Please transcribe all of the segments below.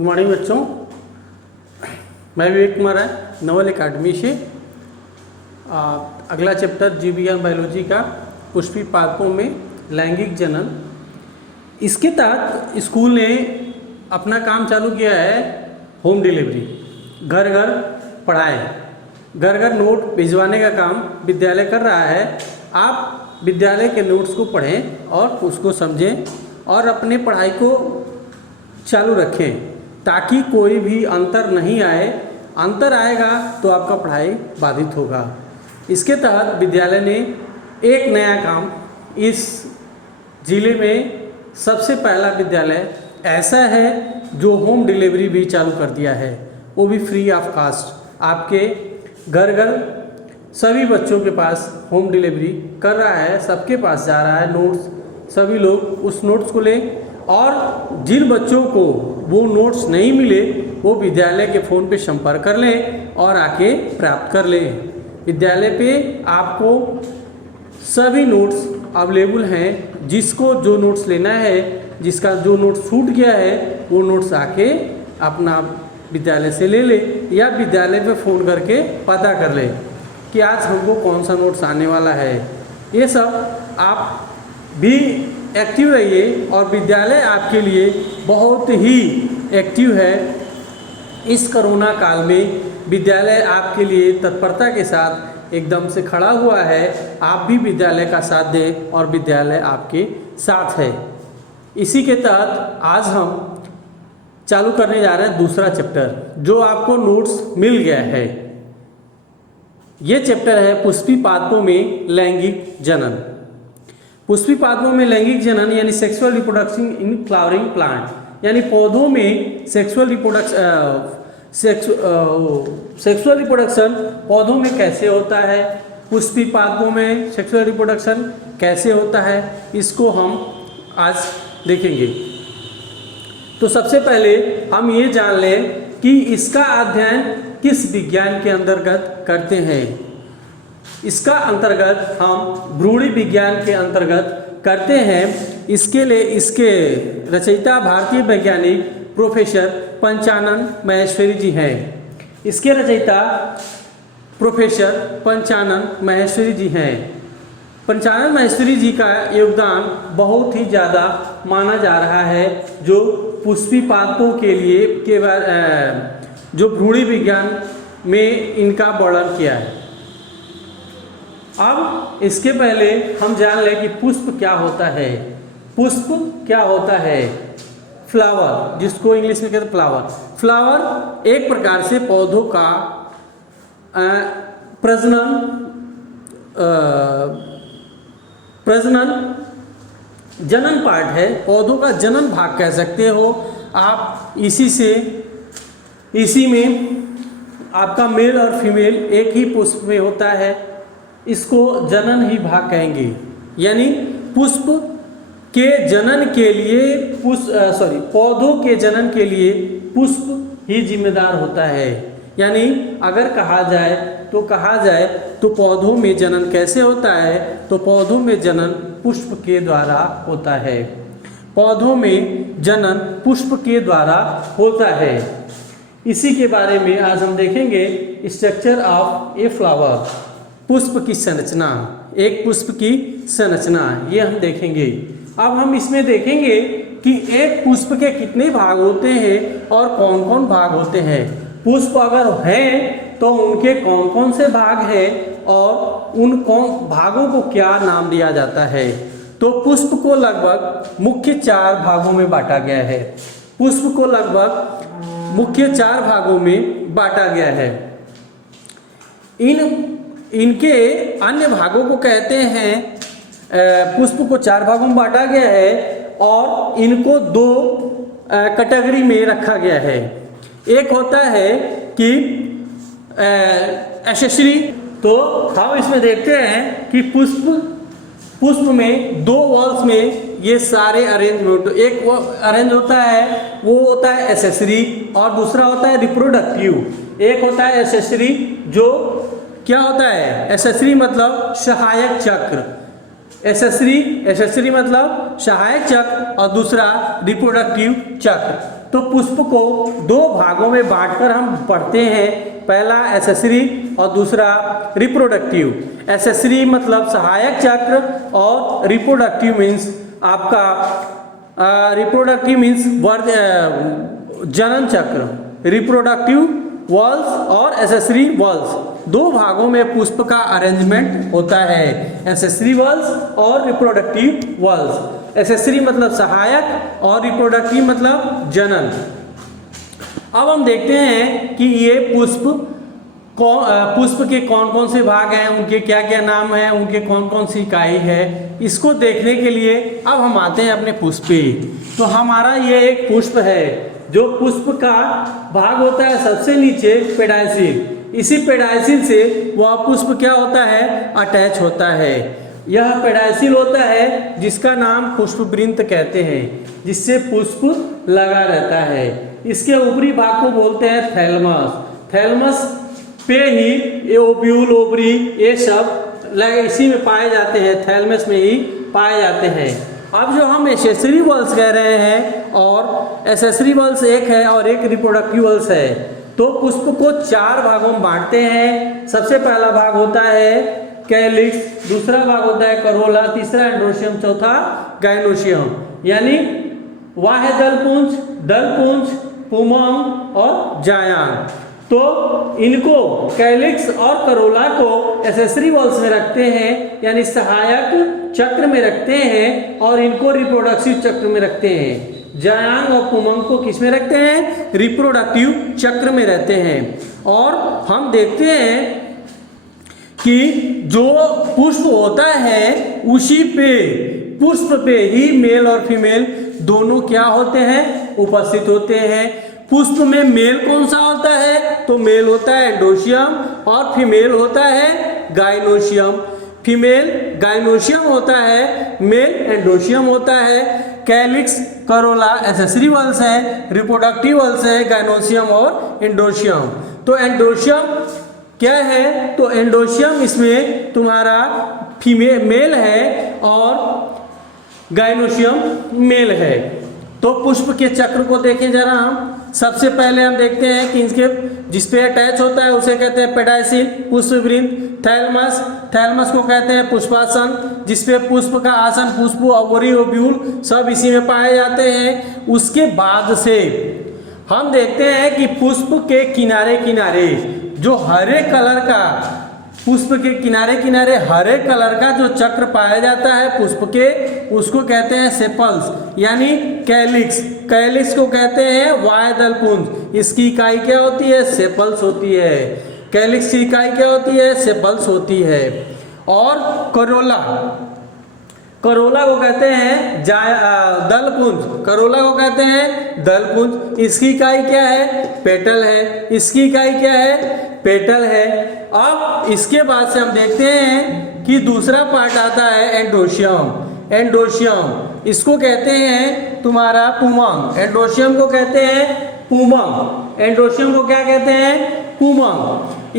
Good morning बच्चों, मैं विवेक कुमार है नवल एकेडमी से। अगला चैप्टर जीव विज्ञान बायोलॉजी का पुष्पी पादपों में लैंगिक जनन। इसके तहत स्कूल ने अपना काम चालू किया है होम डिलीवरी, घर घर पढ़ाएं, घर घर नोट भिजवाने का काम विद्यालय कर रहा है। आप विद्यालय के नोट्स को पढ़ें और उसको समझें और अपने पढ़ाई को चालू रखें ताकि कोई भी अंतर नहीं आए। अंतर आएगा तो आपका पढ़ाई बाधित होगा। इसके तहत विद्यालय ने एक नया काम इस ज़िले में सबसे पहला विद्यालय ऐसा है जो होम डिलीवरी भी चालू कर दिया है, वो भी फ्री ऑफ कास्ट। आपके घर घर सभी बच्चों के पास होम डिलीवरी कर रहा है, सबके पास जा रहा है नोट्स। सभी लोग उस नोट्स को लें और जिन बच्चों को वो नोट्स नहीं मिले वो विद्यालय के फ़ोन पे संपर्क कर लें और आके प्राप्त कर लें। विद्यालय पे आपको सभी नोट्स अवेलेबल हैं। जिसको जो नोट्स लेना है, जिसका जो नोट्स छूट गया है, वो नोट्स आके अपना विद्यालय से ले ले या विद्यालय पे फ़ोन करके पता कर ले कि आज हमको कौन सा नोट्स आने वाला है। ये सब आप भी एक्टिव रहिए और विद्यालय आपके लिए बहुत ही एक्टिव है। इस कोरोना काल में विद्यालय आपके लिए तत्परता के साथ एकदम से खड़ा हुआ है। आप भी विद्यालय का साथ दें और विद्यालय आपके साथ है। इसी के तहत आज हम चालू करने जा रहे हैं दूसरा चैप्टर, जो आपको नोट्स मिल गया है। ये चैप्टर है पुष्पी पादपों में लैंगिक जनन। पुष्पी पादपों में लैंगिक जनन यानी sexual reproduction in flowering plant, यानी पौधों में सेक्सुअल रिप्रोडक्शन पौधों में कैसे होता है, पुष्पी पादपों में सेक्सुअल रिप्रोडक्शन कैसे होता है, इसको हम आज देखेंगे। तो सबसे पहले हम ये जान लें कि इसका अध्ययन किस विज्ञान के अंतर्गत करते हैं। इसका अंतर्गत हम भ्रूण विज्ञान के अंतर्गत करते हैं। इसके लिए इसके रचयिता भारतीय वैज्ञानिक प्रोफेसर पंचानन महेश्वरी जी हैं। इसके रचयिता प्रोफेसर पंचानन महेश्वरी जी हैं। पंचानन महेश्वरी जी का योगदान बहुत ही ज़्यादा माना जा रहा है, जो पुष्पी पादपों के लिए जो भ्रूण विज्ञान में इनका वर्णन किया है। अब इसके पहले हम जान लें कि पुष्प क्या होता है। पुष्प क्या होता है? फ्लावर, जिसको इंग्लिश में कहते हैं फ्लावर। फ्लावर एक प्रकार से पौधों का प्रजनन जनन पार्ट है, पौधों का जनन भाग कह सकते हो आप। इसी में आपका मेल और फीमेल एक ही पुष्प में होता है, इसको जनन ही भाग कहेंगे। यानी पुष्प के जनन के लिए पौधों के जनन के लिए पुष्प ही जिम्मेदार होता है। यानी अगर कहा जाए तो पौधों में जनन कैसे होता है, तो पौधों में जनन पुष्प के द्वारा होता है। पौधों में जनन पुष्प के द्वारा होता है। इसी के बारे में आज हम देखेंगे स्ट्रक्चर ऑफ ए फ्लावर, पुष्प की संरचना, एक पुष्प की संरचना, ये हम देखेंगे। अब हम इसमें देखेंगे कि एक पुष्प के कितने भाग होते हैं और कौन कौन भाग होते हैं। पुष्प अगर हैं तो उनके कौन कौन से भाग हैं और उन भागों को क्या नाम दिया जाता है। तो पुष्प को लगभग मुख्य 4 भागों में बांटा गया है। पुष्प को लगभग मुख्य 4 भागों में बांटा गया है। इनके अन्य भागों को कहते हैं, पुष्प को 4 भागों में बांटा गया है और इनको 2 कैटेगरी में रखा गया है। एक होता है कि एक्सेसरी। तो हम इसमें देखते हैं कि पुष्प में 2 वॉल्स में ये सारे अरेंजमेंट, एक वो अरेंज होता है, वो होता है एक्सेसरी, और दूसरा होता है रिप्रोडक्टिव। एक होता है एक्सेसरी जो क्या होता है, एक्सेसरी मतलब सहायक चक्र, एक्सेसरी मतलब सहायक चक्र, और दूसरा रिप्रोडक्टिव चक्र। तो पुष्प को दो भागों में बांटकर हम पढ़ते हैं, पहला एसेसरी और दूसरा रिप्रोडक्टिव। एसेसरी मतलब सहायक चक्र और रिप्रोडक्टिव मीन्स आपका रिप्रोडक्टिव मीन्स जनन चक्र। रिप्रोडक्टिव वॉल्स और एसेसरी वॉल्स, दो भागों में पुष्प का अरेंजमेंट होता है, एसेसरी वॉल्स और रिप्रोडक्टिव वॉल्स। एसेसरी मतलब सहायक और रिप्रोडक्टिव मतलब जनन। अब हम देखते हैं कि ये पुष्प के कौन कौन से भाग हैं, उनके क्या क्या नाम हैं, उनके कौन कौन सी इकाई है। इसको देखने के लिए अब हम आते हैं अपने पुष्प पे। तो हमारा ये एक पुष्प है, जो पुष्प का भाग होता है सबसे नीचे पेडाइसिल। इसी पेडाइसिल से वह पुष्प क्या होता है, अटैच होता है। यह पेडाइसिल होता है जिसका नाम पुष्पवृंत कहते हैं, जिससे पुष्प लगा रहता है। इसके ऊपरी भाग को बोलते हैं थैलमस। थैलमस पे ही ये ओव्यूल, ओवरी, ये सब इसी में पाए जाते हैं, थैलमस में ही पाए जाते हैं। अब जो हम एसेसरी वॉल्स कह रहे हैं, और एसेसरी वॉल्स एक है और एक रिप्रोडक्टिव वॉल्स है। तो पुष्प को चार भागों में बांटते हैं। सबसे पहला भाग होता है कैलिक्स, दूसरा भाग होता है करोला, तीसरा एंड्रोशियम, चौथा गाइनोशियम। यानी वह है दलपुंज, दलपुंज, पुमंग और जायांग। तो इनको कैलिक्स और करोला को एसेसरी वॉल्स में रखते हैं, यानी सहायक चक्र में रखते हैं, और इनको रिप्रोडक्टिव चक्र में रखते हैं। जायांग और पुमंग को किस में रखते हैं, रिप्रोडक्टिव चक्र में रहते हैं। और हम देखते हैं कि जो पुष्प होता है उसी पे, पुष्प पे ही मेल और फीमेल दोनों क्या होते हैं, उपस्थित होते हैं। पुष्प में मेल कौन सा होता है, तो मेल होता है एंडोशियम और फीमेल होता है गाइनोशियम। फीमेल गाइनोशियम होता है, मेल एंडोशियम होता है। कैलिक्स, करोला एसेसरी वॉल्स है, रिप्रोडक्टिव वॉल्स है गाइनोशियम और एंडोशियम। तो एंडोशियम क्या है, तो एंडोशियम इसमें तुम्हारा फीमेल मेल है और गाइनोशियम मेल है। तो पुष्प के चक्र को देखें जरा हम। सबसे पहले हम देखते हैं कि इसके जिसपे अटैच होता है उसे कहते हैं पेडाइसिल, पुष्पवृंत। थैलमस, थैलमस को कहते हैं पुष्पासन, जिसपे पुष्प का आसन, पुष्प, ओवरी, ओव्यूल सब इसी में पाए जाते हैं। उसके बाद से हम देखते हैं कि पुष्प के किनारे किनारे जो हरे कलर का, पुष्प के किनारे किनारे हरे कलर का जो चक्र पाया जाता है पुष्प के, उसको कहते हैं सेपल्स, यानी कैलिक्स। कैलिक्स को कहते हैं वायदलपुंज। इसकी इकाई क्या होती है, सेपल्स होती है। कैलिक्स की इकाई क्या होती है, सेपल्स होती है। और करोला, करोला को कहते हैं दलपुंज। करोला को कहते हैं दलपुंज। इसकी इकाई क्या है, पेटल है। इसकी इकाई क्या है, पेटल है। अब इसके बाद से हम देखते हैं कि दूसरा पार्ट आता है एंडोशियम। एंडोशियम इसको कहते हैं तुम्हारा पुमंग। एंडोशियम को कहते हैं पुमंग। एंडोशियम को क्या कहते हैं, पुमंग।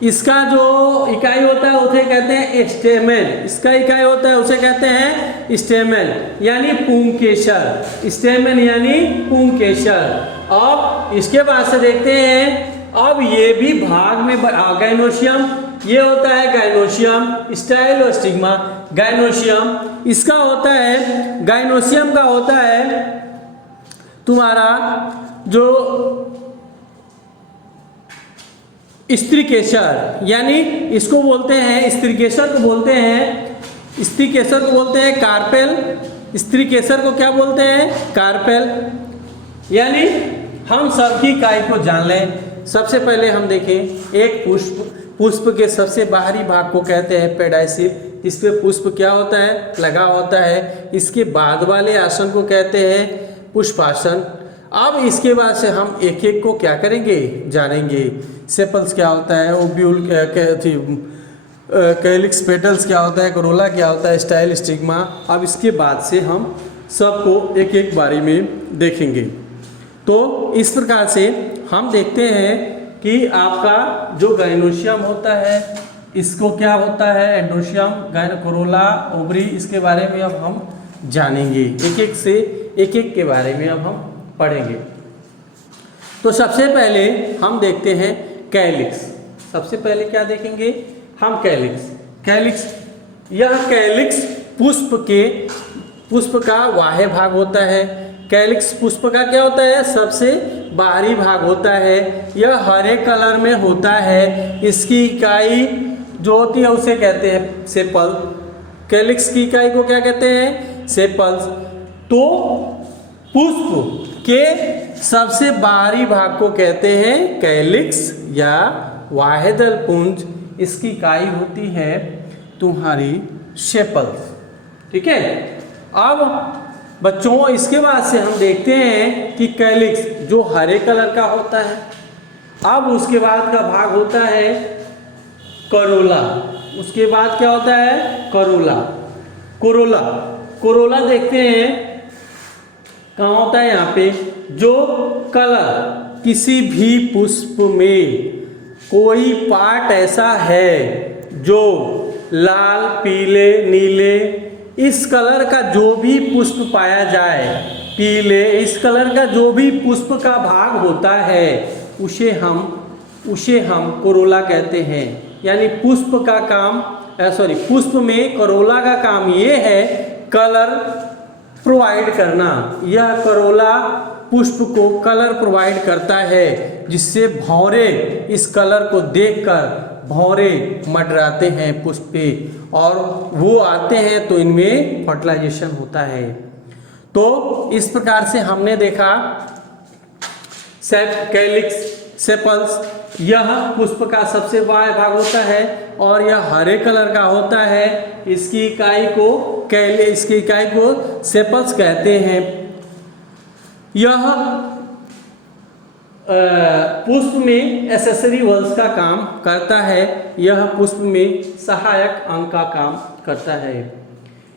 इसका जो इकाई होता है उसे कहते हैं स्टेमेन। इसका इकाई होता है उसे कहते हैं स्टेमेन, यानी पुंकेसर। स्टेमेन यानी पुंकेसर। अब इसके बाद से देखते हैं, अब ये भी भाग में गाइनोशियम, ये होता है गाइनोशियम, स्टाइल और स्टिग्मा। गाइनोशियम इसका होता है, गाइनोशियम का होता है तुम्हारा जो स्त्रीकेसर, यानी इसको बोलते हैं, स्त्रीकेसर को बोलते हैं, स्त्रीकेसर को बोलते हैं कार्पेल। स्त्रीकेसर को क्या बोलते हैं, कार्पेल। यानी हम सबकी इकाई को जान लें। सबसे पहले हम देखें एक पुष्प। पुष्प के सबसे बाहरी भाग को कहते हैं पेडाइसिल, जिसपे पुष्प क्या होता है, लगा होता है। इसके बाद वाले आसन को कहते हैं पुष्पासन। अब इसके बाद से हम एक एक को क्या करेंगे, जानेंगे। सेपल्स क्या होता है, ओव्यूल कैलिक्स, पेटल्स क्या होता है, करोला क्या होता है, स्टाइल, स्टिग्मा। अब इसके बाद से हम सबको एक एक बारी में देखेंगे। तो इस प्रकार से हम देखते हैं कि आपका जो गाइनोशियम होता है इसको क्या होता है, एंडोशियम, करोला, ओवरी, इसके बारे में अब हम जानेंगे, एक एक के बारे में अब हम पढ़ेंगे। तो सबसे पहले हम देखते हैं कैलिक्स। सबसे पहले क्या देखेंगे हम? कैलिक्स। यह कैलिक्स पुष्प का बाह्य भाग होता है। कैलिक्स पुष्प का क्या होता है? सबसे बाहरी भाग होता है। यह हरे कलर में होता है। इसकी इकाई जो होती है उसे कहते हैं सेपल। कैलिक्स की इकाई को क्या कहते हैं? सेपल्स। तो पुष्प के सबसे बाहरी भाग को कहते हैं कैलिक्स या बाह्यदल पुंज। इसकी इकाई होती है तुम्हारी सेपल्स। ठीक है। अब बच्चों इसके बाद से हम देखते हैं कि कैलिक्स जो हरे कलर का होता है, अब उसके बाद का भाग होता है करोला। उसके बाद क्या होता है? कोरोला देखते हैं कहाँ होता है? यहाँ पे। जो कलर किसी भी पुष्प में कोई पार्ट ऐसा है जो लाल, पीले, नीले, इस कलर का जो भी पुष्प पाया जाए, पीले, इस कलर का जो भी पुष्प का भाग होता है उसे हम कोरोला कहते हैं। यानी पुष्प में करोला का काम ये है कलर प्रोवाइड करना। यह करोला पुष्प को कलर प्रोवाइड करता है, जिससे भौरे इस कलर को देखकर भौरे मंडराते हैं पुष्प पे और वो आते हैं तो इनमें फर्टिलाइजेशन होता है। तो इस प्रकार से हमने देखा कैलिक्स, सेपल्स। यह पुष्प का सबसे बाह्य भाग होता है और यह हरे कलर का होता है। इसकी इकाई को सेपल्स कहते हैं। यह पुष्प में एक्सेसरी वल्स का काम करता है। यह पुष्प में सहायक अंग का काम करता है।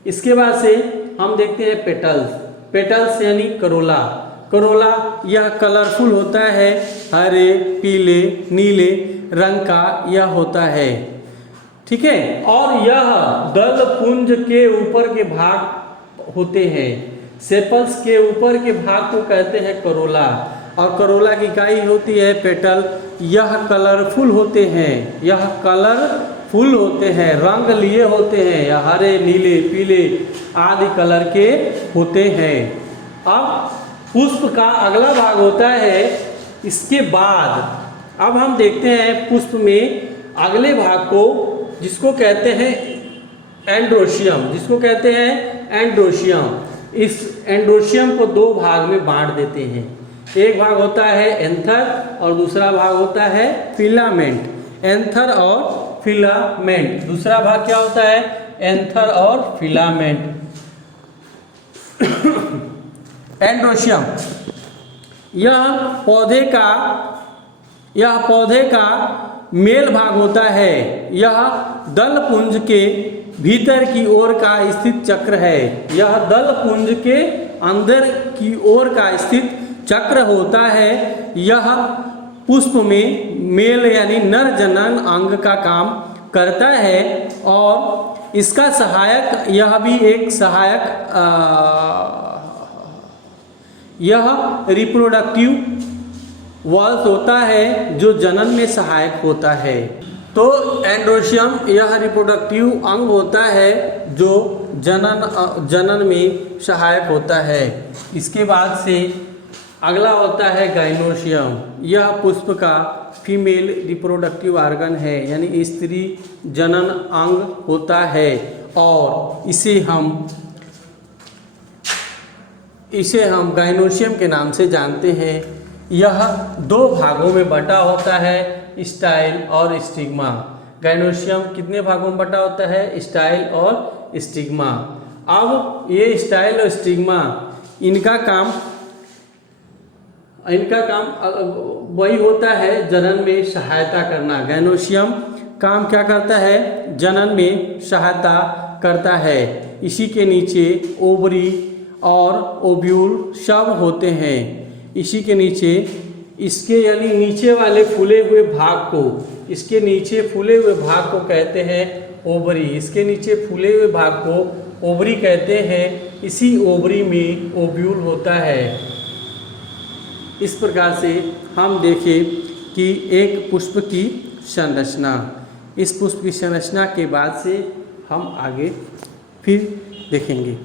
इसके बाद से हम देखते हैं पेटल्स यानी करोला यह कलरफुल होता है। हरे, पीले, नीले रंग का यह होता है। ठीक है। और यह दल पुंज के ऊपर के भाग होते हैं। सेपल्स के ऊपर के भाग को कहते हैं करोला और करोला की इकाई होती है पेटल। यह कलरफुल होते हैं, रंग लिए होते हैं। यह हरे, नीले, पीले आदि कलर के होते हैं। अब पुष्प का अगला भाग होता है। इसके बाद अब हम देखते हैं पुष्प में अगले भाग को, जिसको कहते हैं एंड्रोशियम। इस एंड्रोशियम को दो भाग में बांट देते हैं। एक भाग होता है एंथर और दूसरा भाग होता है फिलामेंट। एंथर और फिलामेंट। दूसरा भाग क्या होता है? एंथर और फिलामेंट। एंड्रोशियम यह पौधे का मेल भाग होता है। यह दल पुंज के भीतर की ओर का स्थित चक्र है। यह दल पुंज के अंदर की ओर का स्थित चक्र होता है। यह पुष्प में मेल यानी नर जनन अंग का काम करता है और इसका सहायक यह रिप्रोडक्टिव वल्स होता है जो जनन में सहायक होता है। तो एंड्रोशियम यह रिप्रोडक्टिव अंग होता है जो जनन में सहायक होता है। इसके बाद से अगला होता है गाइनोशियम। यह पुष्प का फीमेल रिप्रोडक्टिव ऑर्गन है, यानी स्त्री जनन अंग होता है और इसे हम गाइनोशियम के नाम से जानते हैं। यह दो भागों में बटा होता है, स्टाइल और स्टिग्मा। गाइनोशियम कितने भागों में बटा होता है? स्टाइल और स्टिग्मा। अब ये स्टाइल और स्टिग्मा इनका काम वही होता है जनन में सहायता करना। गाइनोशियम काम क्या करता है? जनन में सहायता करता है। इसी के नीचे ओवरी और ओव्यूल सब होते हैं। इसी के नीचे इसके यानी नीचे वाले फूले हुए भाग को, कहते हैं ओवरी। इसके नीचे फूले हुए भाग को ओवरी कहते हैं। इसी ओवरी में ओव्यूल होता है। इस प्रकार से हम देखें कि एक पुष्प की संरचना, इस पुष्प की संरचना के बाद से हम आगे फिर देखेंगे।